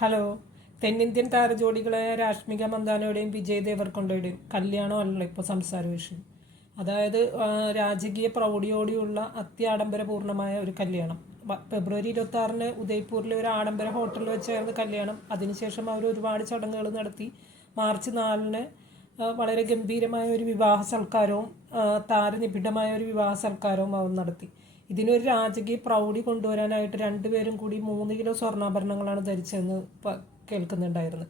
Hello. തെന്നിന്ത്യൻ താരജോഡികളായ രാഷ്മിക മന്ദാനയുടെയും വിജയ് ദേവർകൊണ്ടയുടെയും കല്യാണമല്ല ഇപ്പോൾ സംസാര വിഷയം. അതായത് രാജകീയ പ്രൗഢിയോടെയുള്ള അത്യാഡംബരപൂർണമായ ഒരു കല്യാണം. ഫെബ്രുവരി 26-ന് ഉദയ്പൂരിലെ ഒരു ആഡംബര ഹോട്ടലിൽ വെച്ചായിരുന്നു കല്യാണം. അതിനുശേഷം അവർ ഒരുപാട് ചടങ്ങുകൾ നടത്തി. മാർച്ച് 4-ന് വളരെ ഗംഭീരമായ ഒരു വിവാഹ സൽക്കാരവും താരനിബിഡമായ ഒരു വിവാഹ സൽക്കാരവും അവർ നടത്തി. ഇതിനൊരു രാജകീയ പ്രൗഢി കൊണ്ടുവരാനായിട്ട് രണ്ടുപേരും കൂടി 3 കിലോ സ്വർണ്ണാഭരണങ്ങളാണ് ധരിച്ചതെന്ന് കേൾക്കുന്നുണ്ടായിരുന്നു.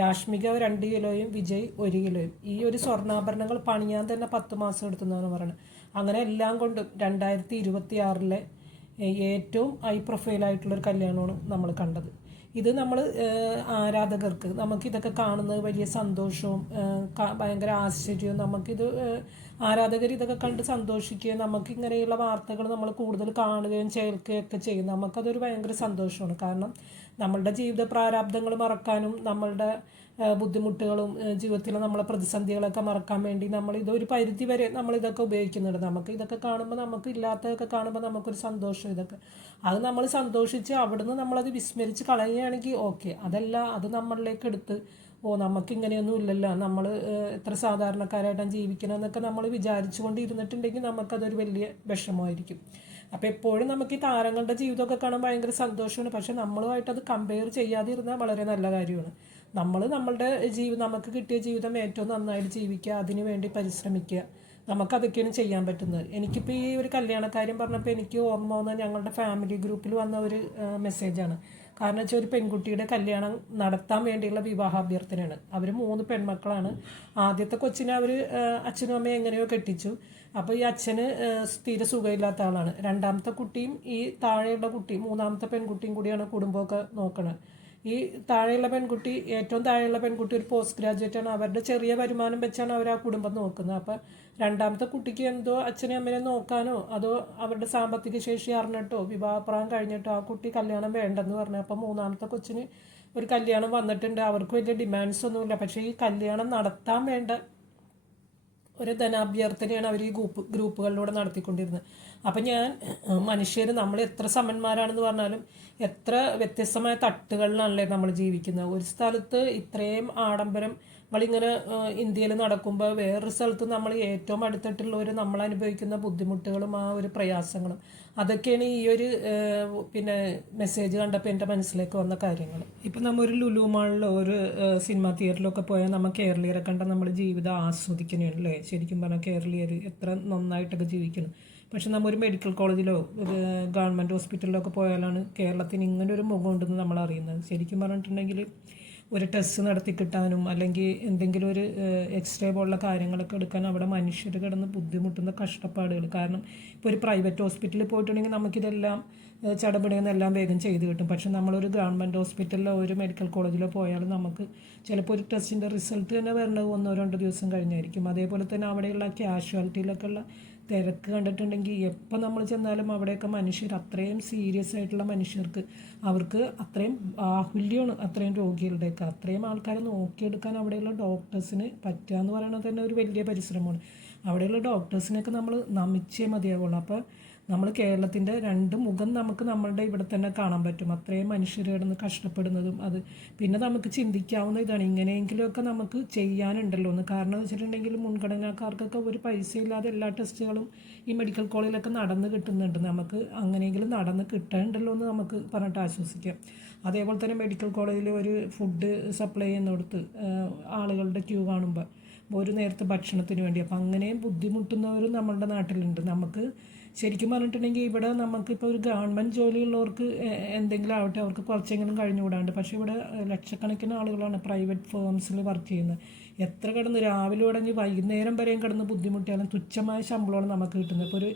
രാഷ്മിക 2 കിലോയും വിജയ് 1 കിലോയും. ഈ ഒരു സ്വർണ്ണാഭരണങ്ങൾ പണിയാൻ തന്നെ 10 മാസം എടുത്തെന്നാണ് പറയുന്നത്. അങ്ങനെ എല്ലാം കൊണ്ടും 2026-ലെ ഏറ്റവും ഹൈ പ്രൊഫൈലായിട്ടുള്ളൊരു കല്യാണമാണ് നമ്മൾ കണ്ടത്. ഇത് നമ്മൾ ആരാധകർക്ക് നമുക്കിതൊക്കെ കാണുന്നത് വലിയ സന്തോഷവും ഭയങ്കര ആശ്ചര്യവും. നമുക്കിത് ആരാധകർ ഇതൊക്കെ കണ്ട് സന്തോഷിക്കുകയും നമുക്കിങ്ങനെയുള്ള വാർത്തകൾ നമ്മൾ കൂടുതൽ കാണുകയും കേൾക്കുകയൊക്കെ ചെയ്യും. നമുക്കതൊരു ഭയങ്കര സന്തോഷമാണ്. കാരണം നമ്മളുടെ ജീവിത പ്രാരാബ്ദങ്ങൾ മറക്കാനും നമ്മളുടെ ബുദ്ധിമുട്ടുകളും ജീവിതത്തിലെ നമ്മളെ പ്രതിസന്ധികളൊക്കെ മറക്കാൻ വേണ്ടി ഇതൊരു പരിധി വരെ നമ്മളിതൊക്കെ ഉപയോഗിക്കുന്നുണ്ട്. നമുക്ക് ഇതൊക്കെ കാണുമ്പോൾ നമുക്ക് ഇല്ലാത്തതൊക്കെ കാണുമ്പോൾ നമുക്കൊരു സന്തോഷം. ഇതൊക്കെ അത് നമ്മൾ സന്തോഷിച്ച് അവിടുന്ന് നമ്മളത് വിസ്മരിച്ച് കളയുകയാണെങ്കിൽ ഓക്കെ. അതല്ല, അത് നമ്മളിലേക്ക് എടുത്ത് നമുക്കിങ്ങനെയൊന്നും ഇല്ലല്ലോ, നമ്മൾ എത്ര സാധാരണക്കാരായിട്ടാണ് ജീവിക്കണമെന്നൊക്കെ നമ്മൾ വിചാരിച്ചു കൊണ്ടിരുന്നിട്ടുണ്ടെങ്കിൽ നമുക്കതൊരു വലിയ വിഷമമായിരിക്കും. അപ്പോൾ എപ്പോഴും നമുക്ക് ഈ താരങ്ങളുടെ ജീവിതമൊക്കെ കാണാൻ ഭയങ്കര സന്തോഷമാണ്. പക്ഷെ നമ്മളുമായിട്ട് അത് കമ്പയർ ചെയ്യാതിരുന്നാൽ വളരെ നല്ല കാര്യമാണ്. നമ്മളുടെ നമുക്ക് കിട്ടിയ ജീവിതം ഏറ്റവും നന്നായിട്ട് ജീവിക്കുക, അതിനു വേണ്ടി പരിശ്രമിക്കുക. നമുക്കതൊക്കെയാണ് ചെയ്യാൻ പറ്റുന്നത്. എനിക്കിപ്പോൾ ഈ ഒരു കല്യാണക്കാര്യം പറഞ്ഞപ്പോൾ എനിക്ക് ഓർമ്മ വന്നത് ഞങ്ങളുടെ ഫാമിലി ഗ്രൂപ്പിൽ വന്ന ഒരു മെസ്സേജാണ്. കാരണം വെച്ചാൽ ഒരു പെൺകുട്ടിയുടെ കല്യാണം നടത്താൻ വേണ്ടിയുള്ള വിവാഹാഭ്യർത്ഥനയാണ്. അവർ 3 പെൺമക്കളാണ്. ആദ്യത്തെ കൊച്ചിനെ അവർ അച്ഛനും അമ്മയും എങ്ങനെയോ കെട്ടിച്ചു. അപ്പോൾ ഈ അച്ഛന് തീരെ സുഖമില്ലാത്ത ആളാണ്. രണ്ടാമത്തെ കുട്ടിയും ഈ താഴെയുള്ള കുട്ടി, 3-ാമത്തെ പെൺകുട്ടിയും കൂടിയാണ് കുടുംബമൊക്കെ നോക്കുന്നത്. ഈ താഴെയുള്ള പെൺകുട്ടി, ഏറ്റവും താഴെയുള്ള പെൺകുട്ടി ഒരു പോസ്റ്റ് ഗ്രാജുവേറ്റ് ആണ്. അവരുടെ ചെറിയ വരുമാനം വെച്ചാണ് അവർ ആ കുടുംബം നോക്കുന്നത്. അപ്പം രണ്ടാമത്തെ കുട്ടിക്ക് എന്തോ അച്ഛനെയും അമ്മനെ നോക്കാനോ അതോ അവരുടെ സാമ്പത്തിക ശേഷി അറിഞ്ഞിട്ടോ വിവാഹപ്രായം കഴിഞ്ഞിട്ടോ ആ കുട്ടി കല്യാണം വേണ്ടെന്ന് പറഞ്ഞു. അപ്പം 3-ാമത്തെ കൊച്ചിന് ഒരു കല്യാണം വന്നിട്ടുണ്ട്. അവർക്ക് വലിയ ഡിമാൻഡ്സ് ഒന്നുമില്ല. പക്ഷേ ഈ കല്യാണം നടത്താൻ വേണ്ട ഒരു ധനാഭ്യർത്ഥനയാണ് അവർ ഈ ഗ്രൂപ്പുകളിലൂടെ നടത്തിക്കൊണ്ടിരുന്നത്. അപ്പം മനുഷ്യർ നമ്മൾ എത്ര സമന്മാരാണെന്ന് പറഞ്ഞാലും എത്ര വ്യത്യസ്തമായ തട്ടുകളിലാണല്ലേ നമ്മൾ ജീവിക്കുന്നത്. ഒരു സ്ഥലത്ത് ഇത്രയും ആഡംബരം നമ്മളിങ്ങനെ ഇന്ത്യയിൽ നടക്കുമ്പോൾ വേറൊരു സ്ഥലത്ത് നമ്മൾ ഏറ്റവും അടുത്തിട്ടുള്ളവർ നമ്മൾ അനുഭവിക്കുന്ന ബുദ്ധിമുട്ടുകളും ആ ഒരു പ്രയാസങ്ങളും അതൊക്കെയാണ് ഈ ഒരു മെസ്സേജ് കണ്ടപ്പോൾ എൻ്റെ മനസ്സിലേക്ക് വന്ന കാര്യങ്ങൾ. ഇപ്പം നമ്മൾ ഒരു ലുലു മാളിലോ ഒരു സിനിമ തിയേറ്ററിലൊക്കെ പോയാൽ നമ്മൾ കേരളീയരെ കണ്ട നമ്മൾ ജീവിതം ആസ്വദിക്കണമല്ലേ. ശരിക്കും പറഞ്ഞാൽ കേരളീയർ എത്ര നന്നായിട്ടൊക്കെ ജീവിക്കണം. പക്ഷെ നമ്മൾ ഒരു മെഡിക്കൽ കോളേജിലോ ഗവൺമെൻറ് ഹോസ്പിറ്റലിലൊക്കെ പോയാലാണ് കേരളത്തിന് ഇങ്ങനെ ഒരു മുഖം ഉണ്ടെന്ന് നമ്മൾ അറിയുന്നത്. ശരിക്കും പറഞ്ഞിട്ടുണ്ടെങ്കിൽ ഒരു ടെസ്റ്റ് നടത്തി കിട്ടാനും അല്ലെങ്കിൽ എന്തെങ്കിലും ഒരു എക്സ്റേ പോലുള്ള കാര്യങ്ങളൊക്കെ എടുക്കാൻ അവിടെ മനുഷ്യർ കിടന്ന് ബുദ്ധിമുട്ടുന്ന കഷ്ടപ്പാടുകൾ. കാരണം ഇപ്പോൾ ഒരു പ്രൈവറ്റ് ഹോസ്പിറ്റലിൽ പോയിട്ടുണ്ടെങ്കിൽ നമുക്കിതെല്ലാം ചടപടയെന്നെല്ലാം വേഗം ചെയ്ത് കിട്ടും. പക്ഷെ നമ്മളൊരു ഗവൺമെൻറ് ഹോസ്പിറ്റലിലോ ഒരു മെഡിക്കൽ കോളേജിലോ പോയാലും നമുക്ക് ചിലപ്പോൾ ഒരു ടെസ്റ്റിൻ്റെ റിസൾട്ട് തന്നെ വരണത് 1-2 ദിവസം കഴിഞ്ഞായിരിക്കും. അതേപോലെ തന്നെ അവിടെയുള്ള ക്യാഷ്വാലിറ്റിയിലൊക്കെ ഉള്ള തിരക്ക് കണ്ടിട്ടുണ്ടെങ്കിൽ എപ്പോൾ നമ്മൾ ചെന്നാലും അവിടെയൊക്കെ മനുഷ്യർ അത്രയും സീരിയസ് ആയിട്ടുള്ള മനുഷ്യർക്ക് അവർക്ക് അത്രയും ബാഹുല്യമാണ്. അത്രയും രോഗികളുടെയൊക്കെ അത്രയും ആൾക്കാരെ നോക്കിയെടുക്കാൻ അവിടെയുള്ള ഡോക്ടേഴ്സിന് പറ്റുക എന്ന് പറയുന്നത് തന്നെ ഒരു വലിയ പരിശ്രമമാണ്. അവിടെയുള്ള ഡോക്ടേഴ്സിനൊക്കെ നമ്മൾ നമിച്ചേ മതിയാവുള്ളൂ. അപ്പോൾ നമ്മൾ കേരളത്തിൻ്റെ 2 മുഖം നമുക്ക് നമ്മളുടെ ഇവിടെ തന്നെ കാണാൻ പറ്റും. അത്രയും മനുഷ്യർ കിടന്ന് കഷ്ടപ്പെടുന്നതും അത് പിന്നെ നമുക്ക് ചിന്തിക്കാവുന്ന ഇതാണ്, ഇങ്ങനെയെങ്കിലുമൊക്കെ നമുക്ക് ചെയ്യാനുണ്ടല്ലോ എന്ന്. കാരണം എന്ന് വെച്ചിട്ടുണ്ടെങ്കിൽ മുൻഗണനാക്കാർക്കൊക്കെ ഒരു പൈസ ഇല്ലാതെ എല്ലാ ടെസ്റ്റുകളും ഈ മെഡിക്കൽ കോളേജിലൊക്കെ നടന്ന് കിട്ടുന്നുണ്ട്. നമുക്ക് അങ്ങനെയെങ്കിലും നടന്ന് കിട്ടാനുണ്ടല്ലോ എന്ന് നമുക്ക് പറഞ്ഞിട്ട് ആശ്വസിക്കാം. അതേപോലെ തന്നെ മെഡിക്കൽ കോളേജിൽ ഒരു ഫുഡ് സപ്ലൈ ചെയ്യുന്നിടത്ത് ആളുകളുടെ ക്യൂ കാണുമ്പോൾ ഒരു നേരത്തെ ഭക്ഷണത്തിന് വേണ്ടി അപ്പം അങ്ങനെയും ബുദ്ധിമുട്ടുന്നവരും നമ്മളുടെ നാട്ടിലുണ്ട്. നമുക്ക് ശരിക്കും പറഞ്ഞിട്ടുണ്ടെങ്കിൽ ഇവിടെ നമുക്കിപ്പോൾ ഒരു ഗവൺമെൻറ് ജോലിയുള്ളവർക്ക് എന്തെങ്കിലും ആവട്ടെ, അവർക്ക് കുറച്ചെങ്കിലും കഴിഞ്ഞുകൂടാണ്ട്. പക്ഷേ ഇവിടെ ലക്ഷക്കണക്കിന് ആളുകളാണ് പ്രൈവറ്റ് ഫേംസിൽ വർക്ക് ചെയ്യുന്നത്. എത്ര കിടന്ന് രാവിലെ തുടങ്ങി വൈകുന്നേരം വരെയും കിടന്ന് ബുദ്ധിമുട്ടിയാലും തുച്ഛമായ ശമ്പളമാണ് നമുക്ക് കിട്ടുന്നത്. ഇപ്പോൾ ഒരു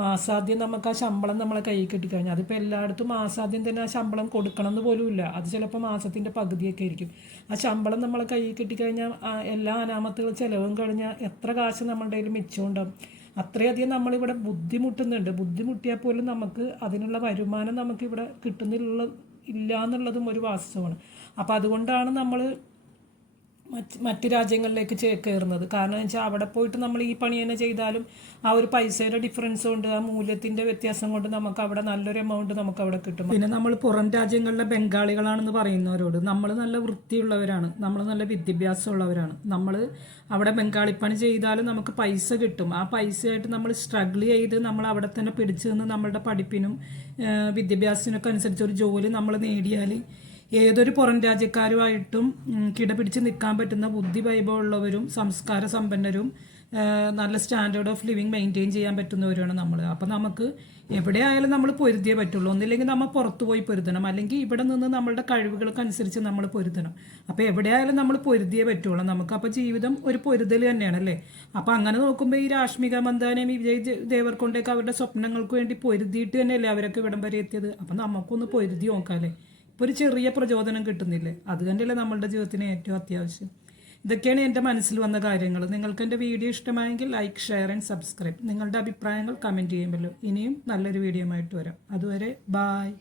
മാസാദ്യം നമുക്ക് ആ ശമ്പളം നമ്മളെ കയ്യിൽ കിട്ടിക്കഴിഞ്ഞാൽ അതിപ്പോൾ എല്ലായിടത്തും മാസാദ്യം തന്നെ ആ ശമ്പളം കൊടുക്കണം എന്ന് പോലും ഇല്ല. അത് ചിലപ്പോൾ മാസത്തിൻ്റെ പകുതിയൊക്കെ ആയിരിക്കും. ആ ശമ്പളം നമ്മളെ കയ്യിൽ കിട്ടിക്കഴിഞ്ഞാൽ എല്ലാ അനാമത്തുകളും ചിലവും കഴിഞ്ഞാൽ എത്ര കാശ് നമ്മളുടെ കയ്യിൽ മിച്ചമുണ്ടാകും. അത്രയധികം നമ്മളിവിടെ ബുദ്ധിമുട്ടുന്നുണ്ട്. ബുദ്ധിമുട്ടിയാൽ പോലും നമുക്ക് അതിനുള്ള വരുമാനം നമുക്കിവിടെ ഇല്ല എന്നുള്ളതും ഒരു വാസ്തവമാണ്. അപ്പോൾ അതുകൊണ്ടാണ് നമ്മൾ മറ്റ് രാജ്യങ്ങളിലേക്ക് കയറുന്നത്. കാരണം എന്ന് വെച്ചാൽ അവിടെ പോയിട്ട് നമ്മൾ ഈ പണി തന്നെ ചെയ്താലും ആ ഒരു പൈസയുടെ ഡിഫറൻസ് കൊണ്ട്, ആ മൂല്യത്തിൻ്റെ വ്യത്യാസം കൊണ്ട് നമുക്ക് അവിടെ നല്ലൊരു എമൗണ്ട് നമുക്ക് അവിടെ കിട്ടും. പിന്നെ നമ്മൾ പുറം രാജ്യങ്ങളിലെ ബംഗാളികളാണെന്ന് പറയുന്നവരോട് നമ്മൾ നല്ല വൃത്തിയുള്ളവരാണ്, നമ്മൾ നല്ല വിദ്യാഭ്യാസമുള്ളവരാണ്. നമ്മൾ അവിടെ ബംഗാളിപ്പണി ചെയ്താലും നമുക്ക് പൈസ കിട്ടും. ആ പൈസയായിട്ട് നമ്മൾ സ്ട്രഗിൾ ചെയ്ത് നമ്മൾ അവിടെ തന്നെ പിടിച്ചു നിന്ന് നമ്മളുടെ പഠിപ്പിനും വിദ്യാഭ്യാസത്തിനൊക്കെ അനുസരിച്ച് ഒരു ജോലി നമ്മൾ നേടിയാൽ ഏതൊരു പുറം രാജ്യക്കാരുമായിട്ടും കിടപിടിച്ച് നിൽക്കാൻ പറ്റുന്ന ബുദ്ധി വൈഭവമുള്ളവരും സംസ്കാര സമ്പന്നരും നല്ല സ്റ്റാൻഡേർഡ് ഓഫ് ലിവിങ് മെയിൻറ്റെയിൻ ചെയ്യാൻ പറ്റുന്നവരാണ് നമ്മൾ. അപ്പം നമുക്ക് എവിടെയായാലും നമ്മൾ പൊരുതിയേ പറ്റുള്ളൂ. ഒന്നില്ലെങ്കിൽ നമ്മൾ പുറത്തു പോയി പൊരുതണം, അല്ലെങ്കിൽ ഇവിടെ നിന്ന് നമ്മളുടെ കഴിവുകൾക്കനുസരിച്ച് നമ്മൾ പൊരുതണം. അപ്പോൾ എവിടെയായാലും നമ്മൾ പൊരുതിയേ പറ്റുള്ളൂ. നമുക്കപ്പോൾ ജീവിതം ഒരു പൊരുതൽ തന്നെയാണ് അല്ലേ. അപ്പോൾ അങ്ങനെ നോക്കുമ്പോൾ ഈ രാഷ്മിക മന്ദാനയും വിജയ് ദേവർകൊണ്ടൊക്കെ അവരുടെ സ്വപ്നങ്ങൾക്ക് വേണ്ടി പൊരുതിയിട്ട് തന്നെയല്ലേ അവരൊക്കെ ഇവിടം വരെ എത്തിയത്. അപ്പം നമുക്കൊന്ന് പൊരുതി നോക്കാം അല്ലേ. ഇപ്പോൾ ഒരു ചെറിയ പ്രചോദനം കിട്ടുന്നില്ലേ, അത് തന്നെയല്ലേ നമ്മളുടെ ജീവിതത്തിന് ഏറ്റവും അത്യാവശ്യം. ഇതൊക്കെയാണ് എൻ്റെ മനസ്സിൽ വന്ന കാര്യങ്ങൾ. നിങ്ങൾക്ക് എൻ്റെ വീഡിയോ ഇഷ്ടമായെങ്കിൽ ലൈക്ക്, ഷെയർ ആൻഡ് സബ്സ്ക്രൈബ്. നിങ്ങളുടെ അഭിപ്രായങ്ങൾ കമൻറ്റ് ചെയ്യുമല്ലോ. ഇനിയും നല്ലൊരു വീഡിയോ ആയിട്ട് വരാം. അതുവരെ ബായ്.